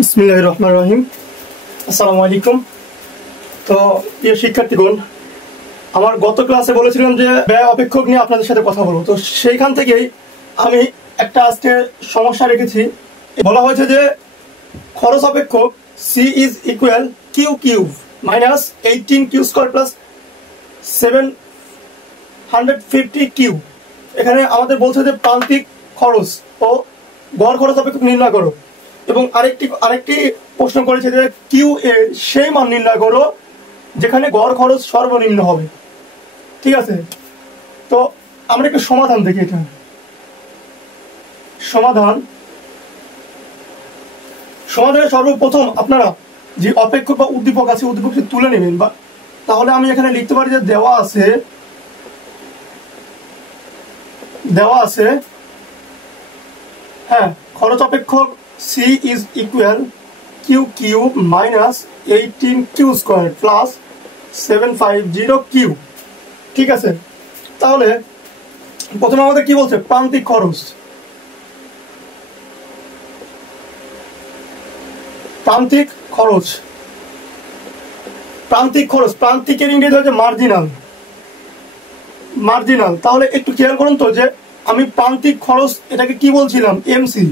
বিসমিল্লাহির রহমানির রহিম। আসসালামু আলাইকুম। তো প্রিয় শিক্ষার্থীগণ, আমার গত ক্লাসে বলেছিলাম যে ব্যয় অপেক্ষক নিয়ে আপনাদের সাথে কথা বলবো। তো সেইখান থেকেই আমি একটা আজকে সমস্যা রেখেছি। বলা হয়েছে যে খরচ অপেক্ষক C is equal Q cube minus 18 Q square plus 750 Q. এখানে আমাদের বলছে যে প্রান্তিক খরচ ও গড় খরচ অপেক্ষক নির্ণয় করো, এবং আরেকটি প্রশ্ন করেছে যে কিউ এর সেই মান নির্ণয় করো যেখানে গড় খরচ সর্বনিম্ন হবে। ঠিক আছে, তো আমরা একটু সমাধান দেখি। এটা সমাধানে সর্বপ্রথম আপনারা যে অপেক্ষক বা উদ্দীপক আছে উদ্দীপকটি তুলে নেবেন, বা তাহলে আমি এখানে লিখতে পারি যে দেওয়া আছে হ্যাঁ, খরচ অপেক্ষক C is equal Q cube minus 18 Q square plus 750 Q. ঠিক আছে, তাহলে প্রথমে আমাদের কি বলছে? প্রান্তিক খরচ। প্রান্তিকের ইংরেজি হচ্ছে মার্জিনাল। তাহলে একটু খেয়াল করুন তো যে আমি প্রান্তিক খরচ এটাকে কি বলছিলাম? এমসি।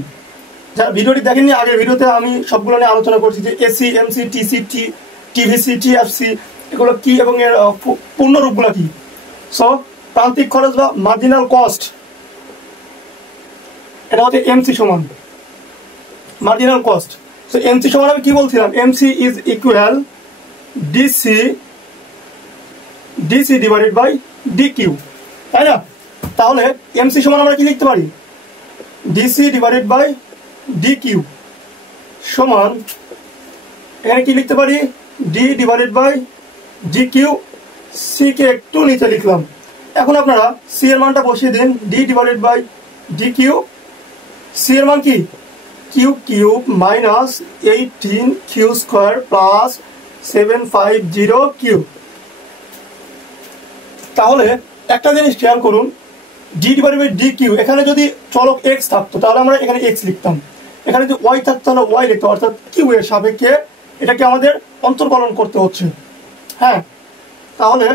যারা ভিডিওটি দেখেননি, আগের ভিডিওতে আমি সবগুলো নিয়ে আলোচনা করছি যে AC, MC, TC, TVC, TFC এগুলো কি এবং এর পূর্ণ রূপগুলো কি। সো প্রান্তিক খরচ বা মার্জিনাল কস্ট, এটা হচ্ছে এমসি সমান মার্জিনাল কস্ট। সো এমসি সমান আমি কি বলছিলাম? MC is equal DC divided by DQ, তাই না? তাহলে এমসি সমান আমরা কি লিখতে পারি? ডিসি ডিভাইডেড বাই ডিকিউ সমান, এখানে কি লিখতে পারি? D divided by DQ. C কে একটু নিচে লিখলাম। এখন আপনারা সি এর মানটা বসিয়ে দিন। D divided by DQ, C এর মান কি? Q cube minus 18 Q square plus 750 Q. তাহলে একটা জিনিস খেয়াল করুন, D divided by D Q, এখানে যদি চলক এক্স থাকতো তাহলে আমরা এখানে এক্স লিখতাম, এখানে যদি ওয়াই থাকতো তাহলে ওয়াই লিখতাম, অর্থাৎ কিউ এর সাপেক্ষে এটাকে আমাদের অন্তর্কলন করতে হচ্ছে। হ্যাঁ, তাহলে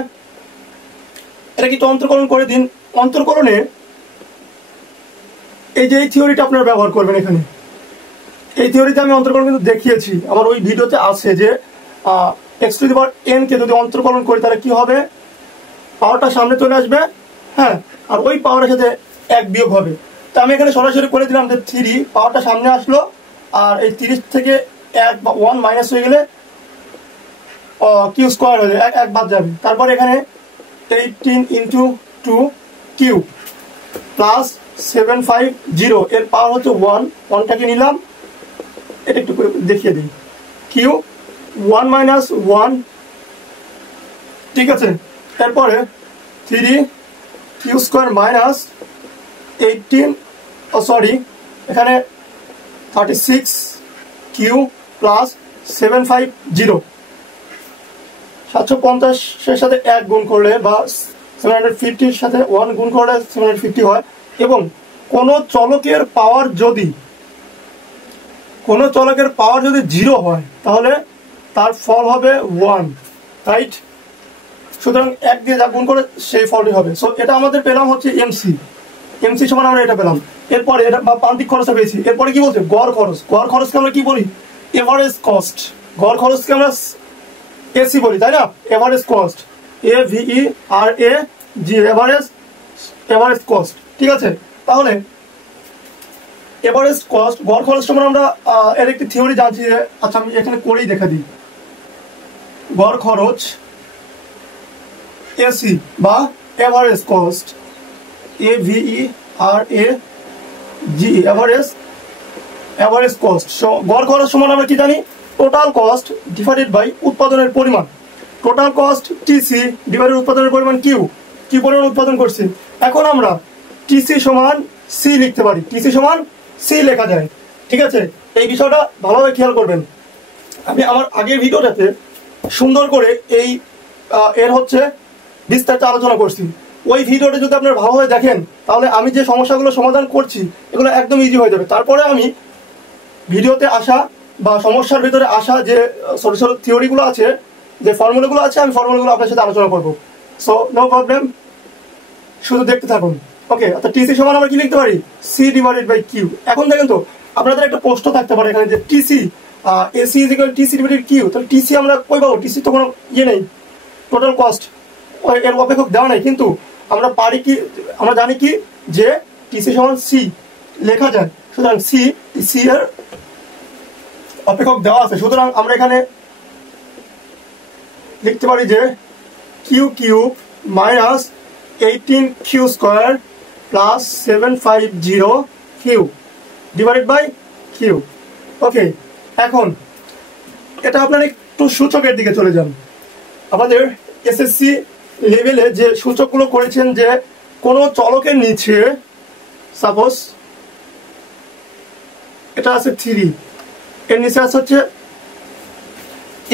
এটাকে একটু অন্তর্কলন করে দিন। অন্তর্কলনে এই যে এই থিওরিটা আপনারা ব্যবহার করবেন। এখানে এই থিওরিতে আমি অন্তর্কলন কিন্তু দেখিয়েছি, আমার ওই ভিডিওতে আছে যে x to the power N K যদি অন্তর্কলন করি তাহলে কি হবে? পাওয়ারটা সামনে চলে আসবে, হ্যাঁ, আর ওই পাওয়ারের সাথে এক বিয়োগ হবে। তো আমি এখানে সরাসরি করে দিলাম যে 3, পাওয়ারটা সামনে আসলো, আর এই 30 থেকে 1 বা 1 মাইনাস হয়ে গেলে কিউ স্কোয়ার হয়ে যাবে, এক বাদ যাবে। তারপর এখানে 18 ইন্টু 2 কিউ প্লাস 750, এর পাওয়ার হচ্ছে 1টাকে নিলাম, এটা একটু করে দেখিয়ে দিই। কিউ 1 মাইনাস 1, ঠিক আছে। এরপরে 3 কিউ স্কোয়ার মাইনাস 18, এখানে 36 কিউ প্লাস 750। 750 সাথে 1 গুণ করলে বা 750 সাথে 1 গুণ করলে 750 হয়, এবং কোন চলকের পাওয়ার যদি 0 হয় তাহলে তার ফল হবে 1, রাইট? সুতরাং 1 দিয়ে যা গুণ করে সেই ফলটি হবে। সো এটা আমাদের পেলাম হচ্ছে এমসি সমান আমরা এটা পেলাম। এরপরে এটা বা প্রান্তিক খরচটা পেয়েছি। এরপরে কি বলছে? গড় খরচকে আমরা কি বলি? Average cost. গড় খরচকে আমরা এসি বলি, তাই না? Average cost, AVERAG, average cost. ঠিক আছে, তাহলে এভারেজ কস্ট গড় খরচ সমান আমরা এর একটি থিওরি জানছি। আচ্ছা, আমি এখানে করেই দেখা দিই। গড় খরচ এসি বা average cost, AVERAG, average cost. গড় খরচ সমান আমরা কি জানি? টোটাল কস্ট ডিভাইডেড বাই উৎপাদনের পরিমাণ। টোটাল কস্ট টিসি ডিভাইডেড উৎপাদনের পরিমাণ কিউ, কি পরিমাণ উৎপাদন করছি। এখন আমরা টিসি সমান সি লিখতে পারি, টিসি সমান সি লেখা যায়। ঠিক আছে, এই বিষয়টা ভালোভাবে খেয়াল করবেন। আমি আমার আগের ভিডিওটাতে সুন্দর করে এর হচ্ছে বিস্তারিত আলোচনা করছি। ওই ভিডিওটা যদি আপনারা ভালোভাবে দেখেন তাহলে আমি যে সমস্যাগুলো সমাধান করছি এগুলো একদম ইজি হয়ে যাবে। তারপরে আমি ভিডিওতে আসা বা সমস্যার ভিতরে আসা যে ছোট ছোট থিওরিগুলো আছে, যে ফর্মুলাগুলো আছে, আমি ফর্মুলাগুলো আপনার সাথে আলোচনা করবো। সো নো প্রবলেম, শুধু দেখতে থাকুন। ওকে, অর্থাৎ টিসি সমান আমরা কি লিখতে পারি, সি ডিভাইডেড বাই কিউ। এখন দেখেন তো আপনাদের একটা প্রশ্ন থাকতে পারে এখানে যে TC AC is equal TC divided Q, তাহলে টিসি আমরা কই পাবো? টিসি তো কোনো ইয়ে নেই, টোটাল কস্ট এর অপেক্ষক দেওয়া নেই। কিন্তু আমরা পারি কি, আমরা জানি কি যে টিসি সমান সি লেখা যায়। সুতরাং সি এর অপেক্ষক দেওয়া আছে, সুতরাং আমরা এখানে লিখতে পারি যে q cube minus 18 Q square plus 750 q divided by q. Okay, এখন এটা আপনার একটু সূচকের দিকে চলে যান। আমাদের এসএসসি লেভেলে যে সূচকগুলো করেছেন, যে কোনো চলকের নিচে সাপোজ এটা আছে 3, এর নিচে আছে হচ্ছে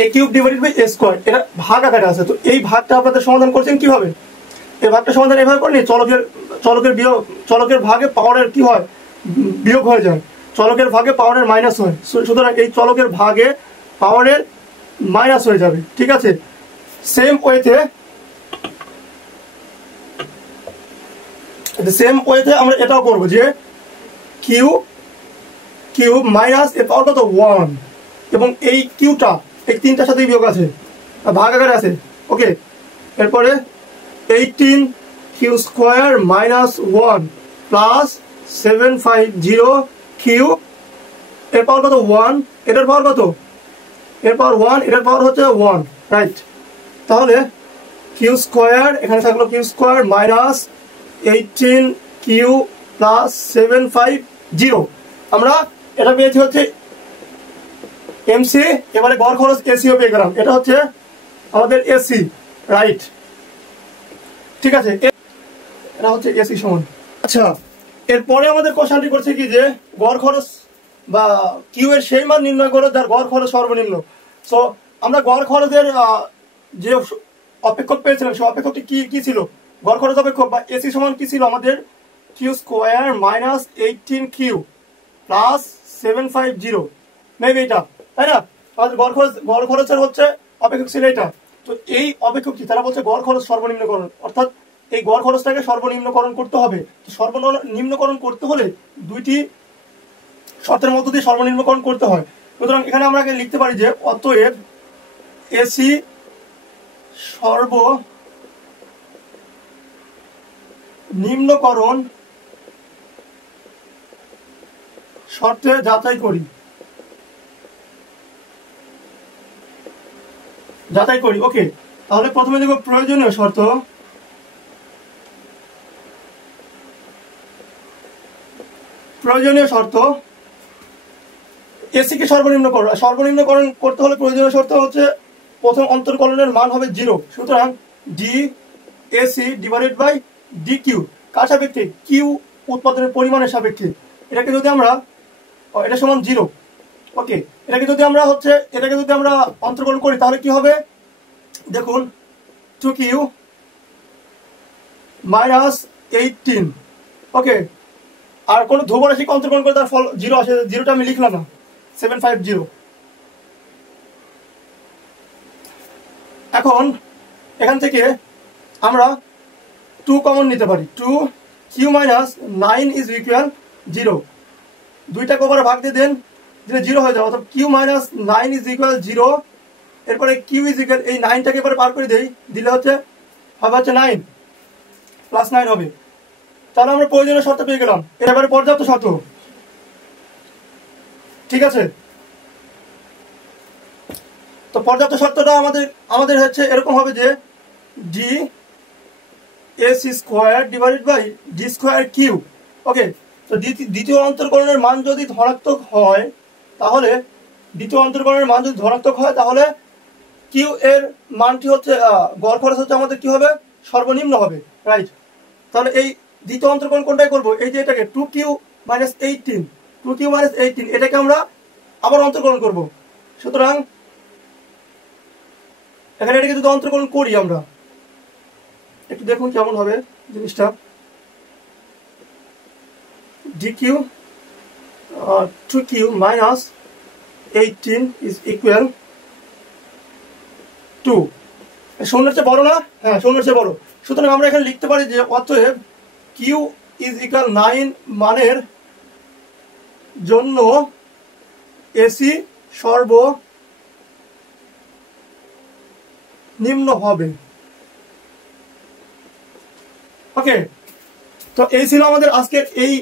a cube divided by a square, এটা ভাগ আকারে আছে। তো এই ভাগটা আপনাদের সমাধান করছেন কিভাবে? এই ভাগটা সমাধান এভাবে করেনি, চলকের ভাগে পাওয়ারের কি হয়, বিয়োগ হয়ে যায়, চলকের ভাগে পাওয়ারের মাইনাস হয়। সুতরাং এই চলকের ভাগে পাওয়ারের মাইনাস হয়ে যাবে। ঠিক আছে, সেম ওয়েতে আমরা এটাও করবো যে কিউ মাইনাস এর পাওয়ার কত 1, এবং এই কিউটা এই তিনটার সাথে বিয়োগ আছে, ভাগ আকারে আছে। ওকে, এরপরে 18 Q square minus 1 plus 750 Q, এর পাওয়ার কত 1, এটার পাওয়ার কত, এর পাওয়ার 1, এটার পাওয়ার হচ্ছে 1, রাইট। তাহলে কিউ স্কোয়ার এখানে থাকলো Q square minus 18 Q plus 750, আমরা এটা পেয়েছি হচ্ছে এমসি। এবারে গড় খরচ এসিও পেয়ে গেলাম, এটা হচ্ছে আমাদের এসি, রাইট। ঠিক আছে, এটা হচ্ছে এসি সমান। আচ্ছা, এরপরে আমাদের কোশ্চেনটি করছে কি যে গড় খরচ বা কিউ এর সেই মান নির্ণয় করো যার গড় খরচ সর্বনিম্ন। সো আমরা গড় খরচের যে অপেক্ষক পেয়েছিলাম, সেই অপেক্ষকটি কি ছিল, গড় খরচ অপেক্ষক বা এসি সমান কি ছিল আমাদের, Q square minus 18 Q plus 750, maybe এটা, তাই না? আমাদের গড় খরচের হচ্ছে অপেক্ষক ছিল এটা। তো এই অপেক্ষকটি তারা বলছে গড় খরচ সর্বনিম্নকরণ, অর্থাৎ এই গড় খরচটাকে সর্বনিম্নকরণ করতে হবে। সর্বনিম্নকরণ করতে হলে দুইটি শর্তের মধ্য দিয়ে সর্বনিম্নকরণ করতে হয়। সুতরাং এখানে আমরা লিখতে পারি যে অতএব এসি সর্বনিম্নকরণ শর্তে যাচাই করি। ওকে, তাহলে প্রথমে দেখব প্রয়োজনীয় শর্ত। এসি কে সর্বনিম্নকরণ করতে হলে প্রয়োজনীয় শর্ত হচ্ছে প্রথম অন্তর্কলনের মান হবে 0। সুতরাং d AC divided by D q, কার সাপেক্ষে, কিউ উৎপাদনের পরিমাণের সাপেক্ষে। এটাকে যদি আমরা, এটা সমান 0। ওকে, এটাকে যদি আমরা অন্তর্কলন করি তাহলে কি হবে দেখুন, 2 কিউ মাইনাস 18। ওকে, আর কোন ধ্রুব রাশিকে অন্তর্কলন করে তার ফল 0 আসে, 0টা আমি লিখলাম না, 750। এখন এখান থেকে আমরা 2 কমন নিতে পারি, 2 কিউ মাইনাস 9 ইজ ইকুয়াল 0, দুইটাকে ওপরে ভাগ দিয়ে দেন, দিলে 0 হয়ে যাবে, অর্থাৎ কিউ মাইনাস 9 ইজ ইকুয়াল 0। এরপরে কিউ ইজ ইকুয়াল, এই 9টাকে এবারে পার করে দেই, দিলে হচ্ছে 9 প্লাস 9 হবে। তাহলে আমরা প্রয়োজনীয় শর্ত পেয়ে গেলাম, এবারে পর্যাপ্ত শর্ত। ঠিক আছে, তো পর্যাপ্ত শর্তটা আমাদের হচ্ছে এরকম হবে যে d AC square divided by d square q. Okay, তো দ্বিতীয় অন্তর্কলনের মান যদি ধনাত্মক হয় তাহলে তাহলে কিউ এর মানটি হচ্ছে গড় খরচ হচ্ছে আমাদের কি হবে, সর্বনিম্ন হবে, রাইট। তাহলে এই দ্বিতীয় অন্তর্কলন কোনটাই করবো, এই যে এটাকে 2 কিউ মাইনাস 18 এটাকে আমরা আবার অন্তর্কলন করব। সুতরাং এখানে এটাকে যদি অন্তর্কলন করি আমরা, একটু দেখুন কেমন হবে জিনিসটা। D Q 2 Q minus 18 is equal to, শূন্যের চেয়ে বড় না? হ্যাঁ, শূন্যের চেয়ে বড়। সুতরাং আমরা এখানে লিখতে পারি যে অতএব q is equal 9 মানের জন্য এসি সর্বনিম্ন হবে। ওকে, তো এই ছিল আমাদের আজকের এই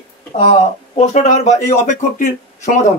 প্রশ্নটার বা এই অপেক্ষকটির সমাধান।